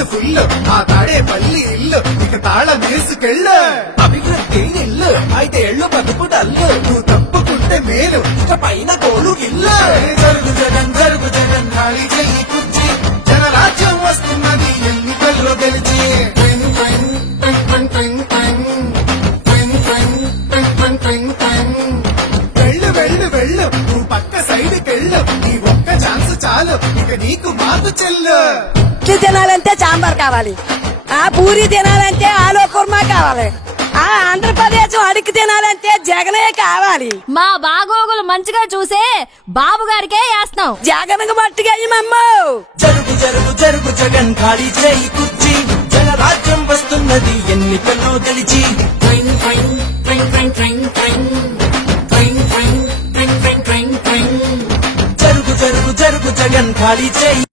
Account full ఆ తాడే పల్లి ఇల్లు ఇక తాళం వేసుకెళ్ళు అభివృద్ధి ఇల్లు 5 ఏళ్ళు బతుకు డల్లు నువ్వు తప్పుకుంటే మేలు ఇక పైన కోలు ఇల్లు జరుగు జగన్ ఖాళీ చెయ్యి కుర్చీ జనరాజ్యం వస్తున్నది ఎన్నికల్లో గెలిచి వెళ్ళు వెళ్ళు నువ్వు పక్క సైడ్ కెళ్ళు ఈ ఒక్క ఛాన్స్ చాలు ఇక నీకు మాకు చెల్లు ఇడ్లీ తినాలంటే సాంబార్ కావాలి, ఆ పూరి తినాలంటే ఆలు కుర్మా కావాలి, ఆ ఆంధ్రప్రదేశ్ అడిగి తినాలంటే జగనే కావాలి. మా బాగోగులు మంచిగా చూసే బాబు గారికే వేస్తాం. జగన్ మట్టిగా జరుగు జరుగు జరుగు జగన్ ఖాళీ చేయి కుర్చీ జనరాజ్యం వస్తున్నది ఎన్నికల్లో గెలిచి జరుగు జరుగు జరుగు జగన్ ఖాళీ చేయి